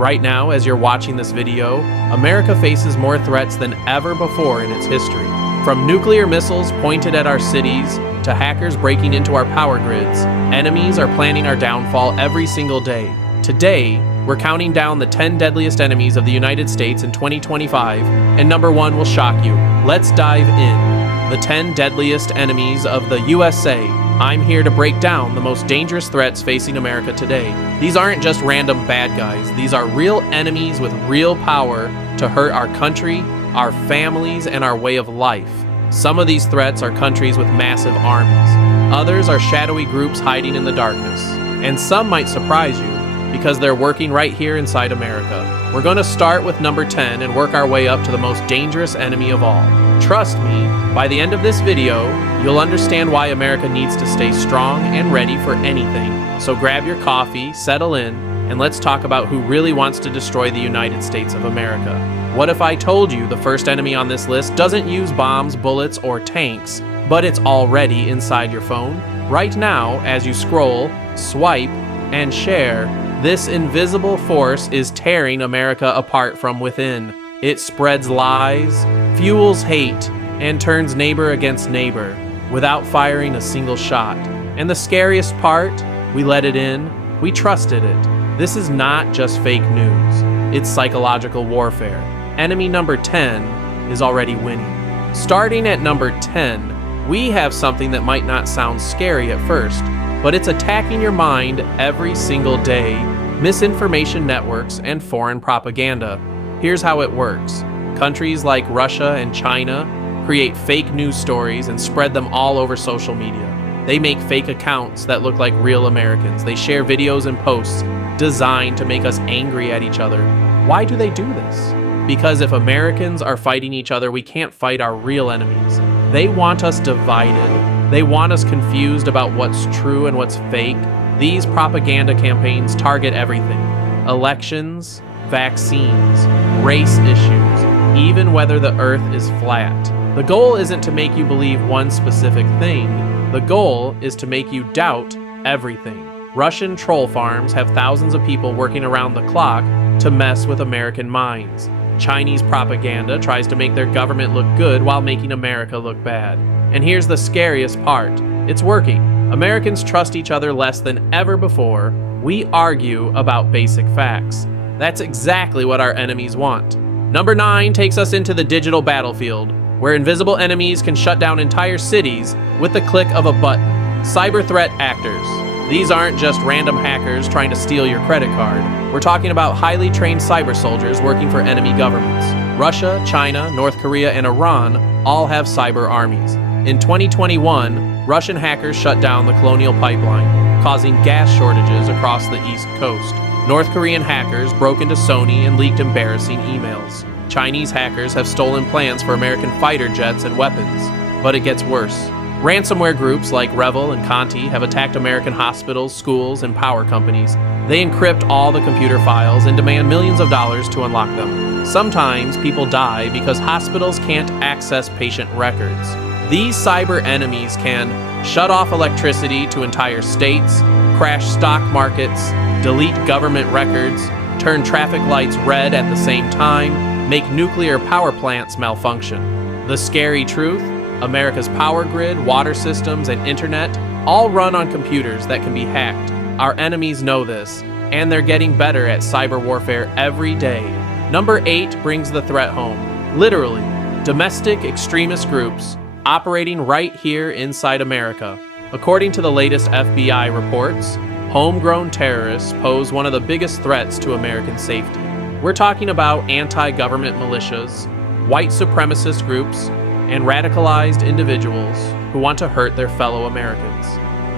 Right now, as you're watching this video, America faces more threats than ever before in its history. From nuclear missiles pointed at our cities to hackers breaking into our power grids, enemies are planning our downfall every single day. Today, we're counting down the 10 deadliest enemies of the United States in 2025, and number 1 will shock you. Let's dive in. The 10 deadliest enemies of the USA. I'm here to break down the most dangerous threats facing America today. These aren't just random bad guys. These are real enemies with real power to hurt our country, our families, and our way of life. Some of these threats are countries with massive armies. Others are shadowy groups hiding in the darkness. And some might surprise you because they're working right here inside America. We're going to start with number 10 and work our way up to the most dangerous enemy of all. Trust me, by the end of this video, you'll understand why America needs to stay strong and ready for anything. So grab your coffee, settle in, and let's talk about who really wants to destroy the United States of America. What if I told you the first enemy on this list doesn't use bombs, bullets, or tanks, but it's already inside your phone? Right now, as you scroll, swipe, and share, this invisible force is tearing America apart from within. It spreads lies, fuels hate, and turns neighbor against neighbor without firing a single shot. And the scariest part, we let it in, we trusted it. This is not just fake news, it's psychological warfare. Enemy number 10 is already winning. Starting at number 10, we have something that might not sound scary at first, but it's attacking your mind every single day: misinformation networks and foreign propaganda. Here's how it works. Countries like Russia and China create fake news stories and spread them all over social media. They make fake accounts that look like real Americans. They share videos and posts designed to make us angry at each other. Why do they do this? Because if Americans are fighting each other, we can't fight our real enemies. They want us divided. They want us confused about what's true and what's fake. These propaganda campaigns target everything: elections, vaccines, race issues, even whether the earth is flat. The goal isn't to make you believe one specific thing. The goal is to make you doubt everything. Russian troll farms have thousands of people working around the clock to mess with American minds. Chinese propaganda tries to make their government look good while making America look bad. And here's the scariest part. It's working. Americans trust each other less than ever before. We argue about basic facts. That's exactly what our enemies want. Number 9 takes us into the digital battlefield, where invisible enemies can shut down entire cities with the click of a button. Cyber threat actors. These aren't just random hackers trying to steal your credit card. We're talking about highly trained cyber soldiers working for enemy governments. Russia, China, North Korea, and Iran all have cyber armies. In 2021, Russian hackers shut down the Colonial Pipeline, causing gas shortages across the East Coast. North Korean hackers broke into Sony and leaked embarrassing emails. Chinese hackers have stolen plans for American fighter jets and weapons. But it gets worse. Ransomware groups like Revel and Conti have attacked American hospitals, schools, and power companies. They encrypt all the computer files and demand millions of dollars to unlock them. Sometimes people die because hospitals can't access patient records. These cyber enemies can shut off electricity to entire states, crash stock markets, delete government records, turn traffic lights red at the same time, make nuclear power plants malfunction. The scary truth? America's power grid, water systems, and internet all run on computers that can be hacked. Our enemies know this, and they're getting better at cyber warfare every day. Number 8 brings the threat home. Literally, domestic extremist groups operating right here inside America. According to the latest FBI reports, homegrown terrorists pose one of the biggest threats to American safety. We're talking about anti-government militias, white supremacist groups, and radicalized individuals who want to hurt their fellow Americans.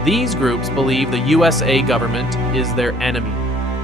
These groups believe the USA government is their enemy.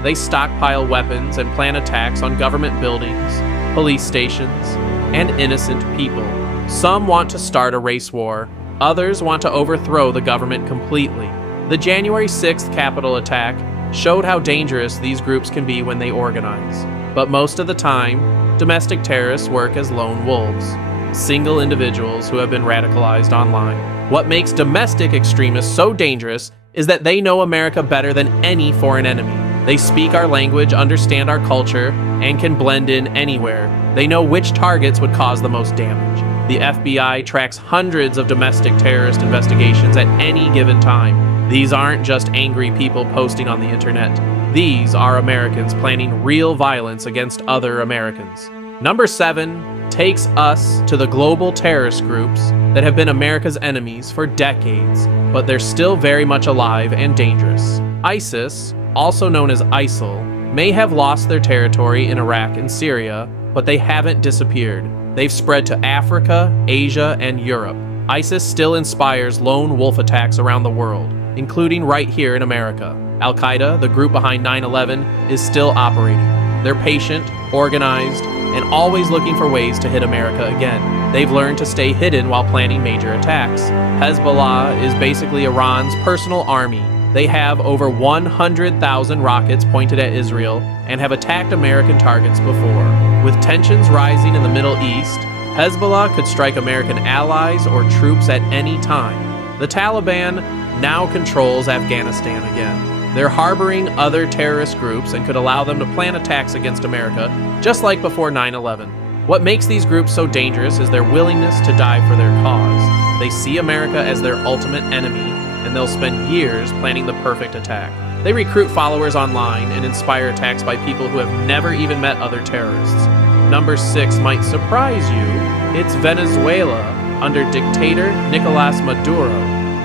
They stockpile weapons and plan attacks on government buildings, police stations, and innocent people. Some want to start a race war. Others want to overthrow the government completely. The January 6th Capitol attack showed how dangerous these groups can be when they organize. But most of the time, domestic terrorists work as lone wolves, single individuals who have been radicalized online. What makes domestic extremists so dangerous is that they know America better than any foreign enemy. They speak our language, understand our culture, and can blend in anywhere. They know which targets would cause the most damage. The FBI tracks hundreds of domestic terrorist investigations at any given time. These aren't just angry people posting on the internet. These are Americans planning real violence against other Americans. Number 7 takes us to the global terrorist groups that have been America's enemies for decades, but they're still very much alive and dangerous. ISIS, also known as ISIL, may have lost their territory in Iraq and Syria, but they haven't disappeared. They've spread to Africa, Asia, and Europe. ISIS still inspires lone wolf attacks around the world, including right here in America. Al-Qaeda, the group behind 9/11, is still operating. They're patient, organized, and always looking for ways to hit America again. They've learned to stay hidden while planning major attacks. Hezbollah is basically Iran's personal army. They have over 100,000 rockets pointed at Israel and have attacked American targets before. With tensions rising in the Middle East, Hezbollah could strike American allies or troops at any time. The Taliban now controls Afghanistan again. They're harboring other terrorist groups and could allow them to plan attacks against America, just like before 9/11. What makes these groups so dangerous is their willingness to die for their cause. They see America as their ultimate enemy, and they'll spend years planning the perfect attack. They recruit followers online and inspire attacks by people who have never even met other terrorists. Number 6 might surprise you. It's Venezuela under dictator Nicolas Maduro.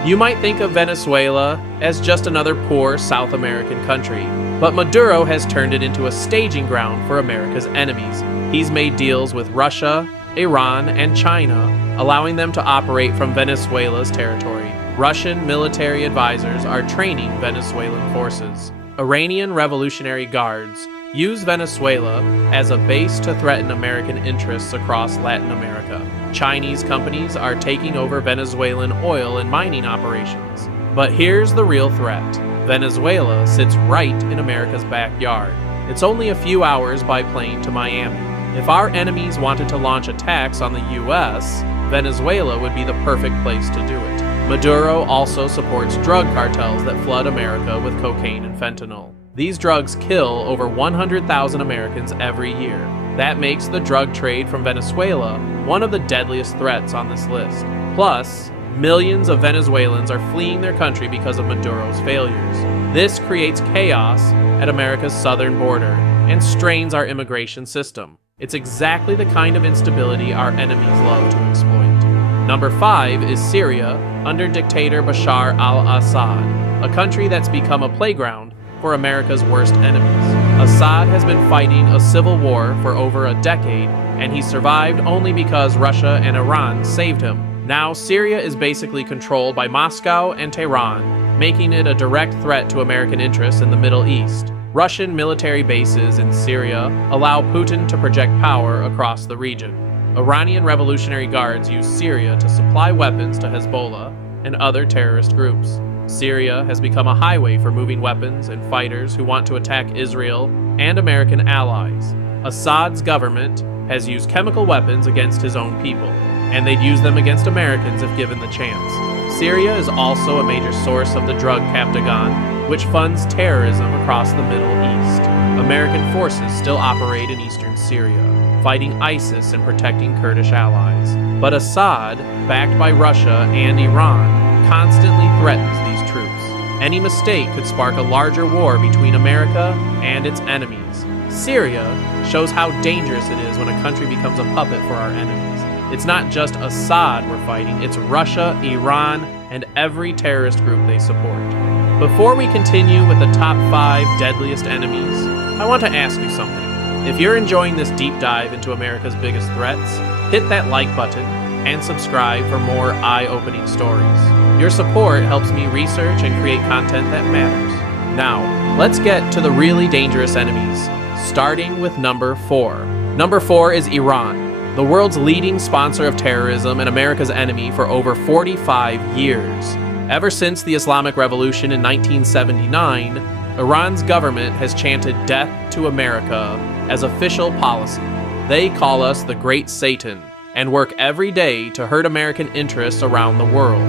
You might think of Venezuela as just another poor South American country, but Maduro has turned it into a staging ground for America's enemies. He's made deals with Russia, Iran, and China, allowing them to operate from Venezuela's territory. Russian military advisors are training Venezuelan forces. Iranian Revolutionary Guards use Venezuela as a base to threaten American interests across Latin America. Chinese companies are taking over Venezuelan oil and mining operations. But here's the real threat. Venezuela sits right in America's backyard. It's only a few hours by plane to Miami. If our enemies wanted to launch attacks on the US, Venezuela would be the perfect place to do it. Maduro also supports drug cartels that flood America with cocaine and fentanyl. These drugs kill over 100,000 Americans every year. That makes the drug trade from Venezuela one of the deadliest threats on this list. Plus, millions of Venezuelans are fleeing their country because of Maduro's failures. This creates chaos at America's southern border and strains our immigration system. It's exactly the kind of instability our enemies love to exploit. Number 5 is Syria under dictator Bashar al-Assad, a country that's become a playground for America's worst enemies. Assad has been fighting a civil war for over a decade, and he survived only because Russia and Iran saved him. Now Syria is basically controlled by Moscow and Tehran, making it a direct threat to American interests in the Middle East. Russian military bases in Syria allow Putin to project power across the region. Iranian Revolutionary Guards use Syria to supply weapons to Hezbollah and other terrorist groups. Syria has become a highway for moving weapons and fighters who want to attack Israel and American allies. Assad's government has used chemical weapons against his own people, and they'd use them against Americans if given the chance. Syria is also a major source of the drug Captagon, which funds terrorism across the Middle East. American forces still operate in eastern Syria, fighting ISIS and protecting Kurdish allies. But Assad, backed by Russia and Iran, constantly threatens these troops. Any mistake could spark a larger war between America and its enemies. Syria shows how dangerous it is when a country becomes a puppet for our enemies. It's not just Assad we're fighting, it's Russia, Iran, and every terrorist group they support. Before we continue with the top 5 deadliest enemies, I want to ask you something. If you're enjoying this deep dive into America's biggest threats, hit that like button and subscribe for more eye-opening stories. Your support helps me research and create content that matters. Now, let's get to the really dangerous enemies, starting with number 4. Number 4 is Iran, the world's leading sponsor of terrorism and America's enemy for over 45 years. Ever since the Islamic Revolution in 1979, Iran's government has chanted death to America as official policy. They call us the Great Satan and work every day to hurt American interests around the world.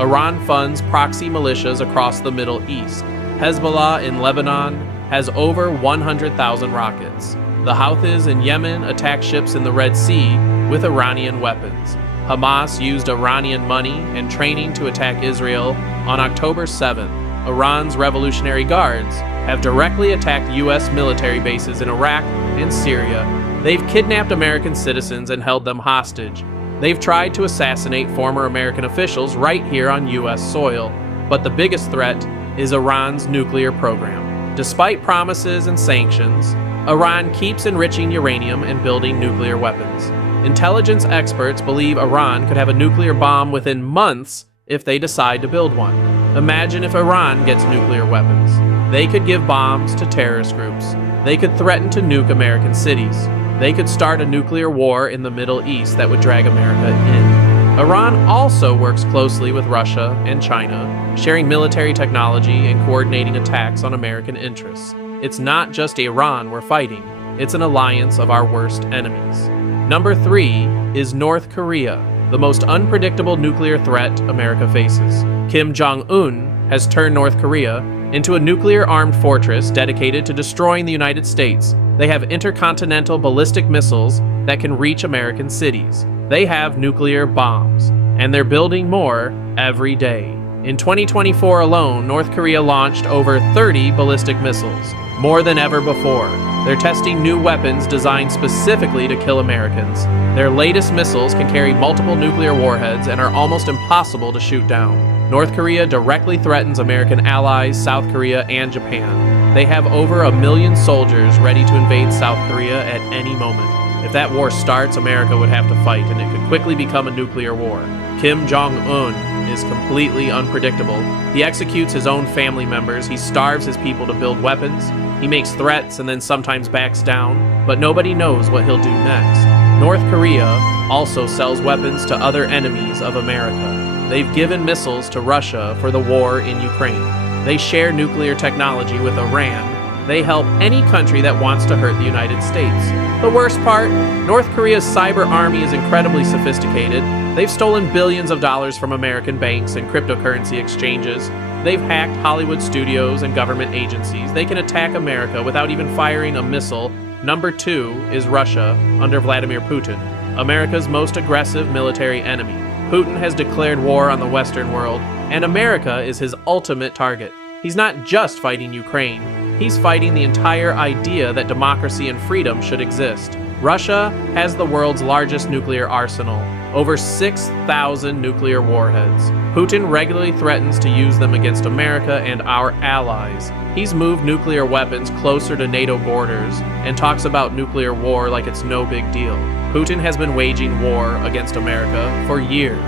Iran funds proxy militias across the Middle East, Hezbollah in Lebanon, has over 100,000 rockets. The Houthis in Yemen attack ships in the Red Sea with Iranian weapons. Hamas used Iranian money and training to attack Israel on October 7th. Iran's Revolutionary Guards have directly attacked U.S. military bases in Iraq and Syria. They've kidnapped American citizens and held them hostage. They've tried to assassinate former American officials right here on U.S. soil. But the biggest threat is Iran's nuclear program. Despite promises and sanctions, Iran keeps enriching uranium and building nuclear weapons. Intelligence experts believe Iran could have a nuclear bomb within months if they decide to build one. Imagine if Iran gets nuclear weapons. They could give bombs to terrorist groups. They could threaten to nuke American cities. They could start a nuclear war in the Middle East that would drag America in. Iran also works closely with Russia and China, sharing military technology and coordinating attacks on American interests. It's not just Iran we're fighting, it's an alliance of our worst enemies. Number 3 is North Korea, the most unpredictable nuclear threat America faces. Kim Jong-un has turned North Korea into a nuclear-armed fortress dedicated to destroying the United States. They have intercontinental ballistic missiles that can reach American cities. They have nuclear bombs, and they're building more every day. In 2024 alone, North Korea launched over 30 ballistic missiles, more than ever before. They're testing new weapons designed specifically to kill Americans. Their latest missiles can carry multiple nuclear warheads and are almost impossible to shoot down. North Korea directly threatens American allies, South Korea, and Japan. They have over 1 million soldiers ready to invade South Korea at any moment. If that war starts, America would have to fight, and it could quickly become a nuclear war. Kim Jong-un is completely unpredictable. He executes his own family members, he starves his people to build weapons, he makes threats and then sometimes backs down, but nobody knows what he'll do next. North Korea also sells weapons to other enemies of America. They've given missiles to Russia for the war in Ukraine. They share nuclear technology with Iran. They help any country that wants to hurt the United States. The worst part, North Korea's cyber army is incredibly sophisticated. They've stolen billions of dollars from American banks and cryptocurrency exchanges. They've hacked Hollywood studios and government agencies. They can attack America without even firing a missile. Number 2 is Russia, under Vladimir Putin, America's most aggressive military enemy. Putin has declared war on the Western world, and America is his ultimate target. He's not just fighting Ukraine, he's fighting the entire idea that democracy and freedom should exist. Russia has the world's largest nuclear arsenal, over 6,000 nuclear warheads. Putin regularly threatens to use them against America and our allies. He's moved nuclear weapons closer to NATO borders and talks about nuclear war like it's no big deal. Putin has been waging war against America for years.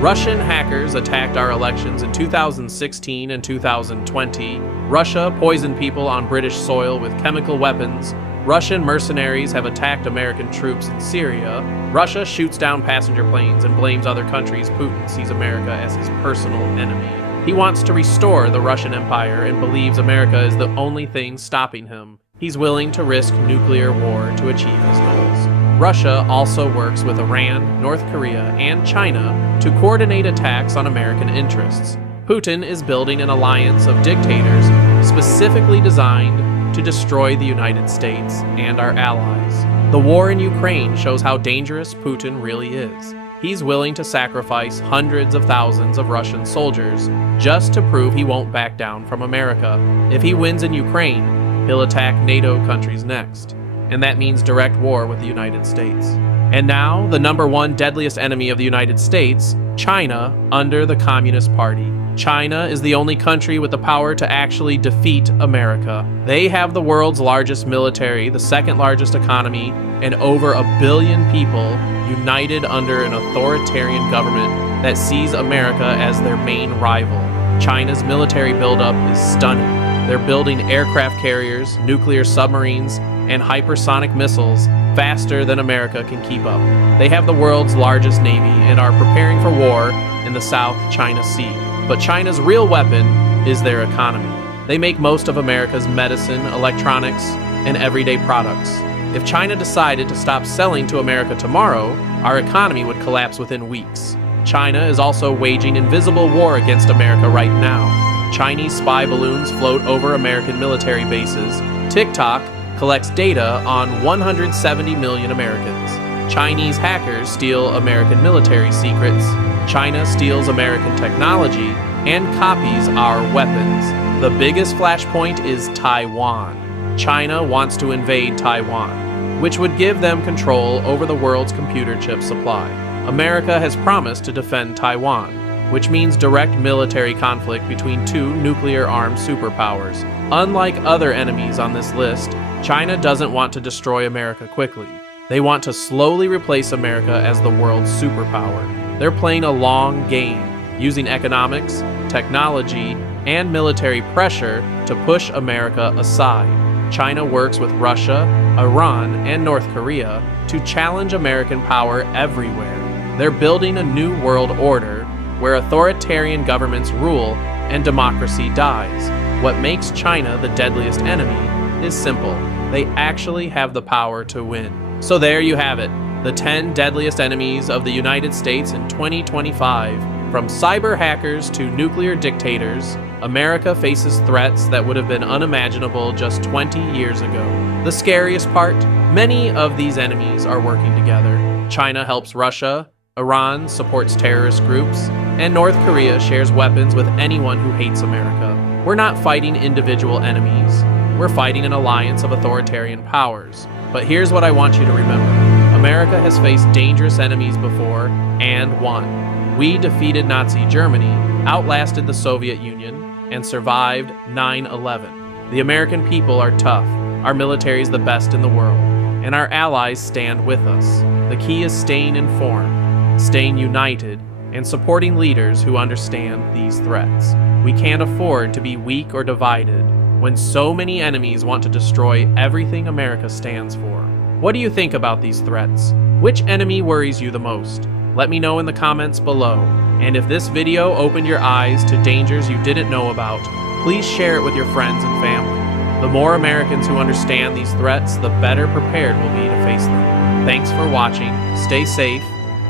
Russian hackers attacked our elections in 2016 and 2020. Russia poisoned people on British soil with chemical weapons. Russian mercenaries have attacked American troops in Syria. Russia shoots down passenger planes and blames other countries. Putin sees America as his personal enemy. He wants to restore the Russian Empire and believes America is the only thing stopping him. He's willing to risk nuclear war to achieve his goals. Russia also works with Iran, North Korea, and China to coordinate attacks on American interests. Putin is building an alliance of dictators specifically designed to destroy the United States and our allies. The war in Ukraine shows how dangerous Putin really is. He's willing to sacrifice hundreds of thousands of Russian soldiers just to prove he won't back down from America. If he wins in Ukraine, he'll attack NATO countries next, and that means direct war with the United States. And now, the number 1 deadliest enemy of the United States, China, under the Communist Party. China is the only country with the power to actually defeat America. They have the world's largest military, the second largest economy, and over 1 billion people united under an authoritarian government that sees America as their main rival. China's military buildup is stunning. They're building aircraft carriers, nuclear submarines, and hypersonic missiles faster than America can keep up. They have the world's largest navy and are preparing for war in the South China Sea. But China's real weapon is their economy. They make most of America's medicine, electronics, and everyday products. If China decided to stop selling to America tomorrow, our economy would collapse within weeks. China is also waging invisible war against America right now. Chinese spy balloons float over American military bases. TikTok collects data on 170 million Americans. Chinese hackers steal American military secrets. China steals American technology and copies our weapons. The biggest flashpoint is Taiwan. China wants to invade Taiwan, which would give them control over the world's computer chip supply. America has promised to defend Taiwan, which means direct military conflict between two nuclear-armed superpowers. Unlike other enemies on this list, China doesn't want to destroy America quickly. They want to slowly replace America as the world's superpower. They're playing a long game, using economics, technology, and military pressure to push America aside. China works with Russia, Iran, and North Korea to challenge American power everywhere. They're building a new world order where authoritarian governments rule and democracy dies. What makes China the deadliest enemy is simple. They actually have the power to win. So there you have it, the 10 deadliest enemies of the United States in 2025. From cyber hackers to nuclear dictators, America faces threats that would have been unimaginable just 20 years ago. The scariest part, many of these enemies are working together. China helps Russia, Iran supports terrorist groups, and North Korea shares weapons with anyone who hates America. We're not fighting individual enemies. We're fighting an alliance of authoritarian powers. But here's what I want you to remember. America has faced dangerous enemies before and won. We defeated Nazi Germany, outlasted the Soviet Union, and survived 9/11. The American people are tough. Our military is the best in the world, and our allies stand with us. The key is staying informed, staying united, and supporting leaders who understand these threats. We can't afford to be weak or divided when so many enemies want to destroy everything America stands for. What do you think about these threats? Which enemy worries you the most? Let me know in the comments below. And if this video opened your eyes to dangers you didn't know about, please share it with your friends and family. The more Americans who understand these threats, the better prepared we'll be to face them. Thanks for watching, stay safe,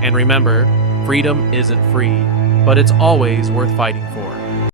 and remember, freedom isn't free, but it's always worth fighting for.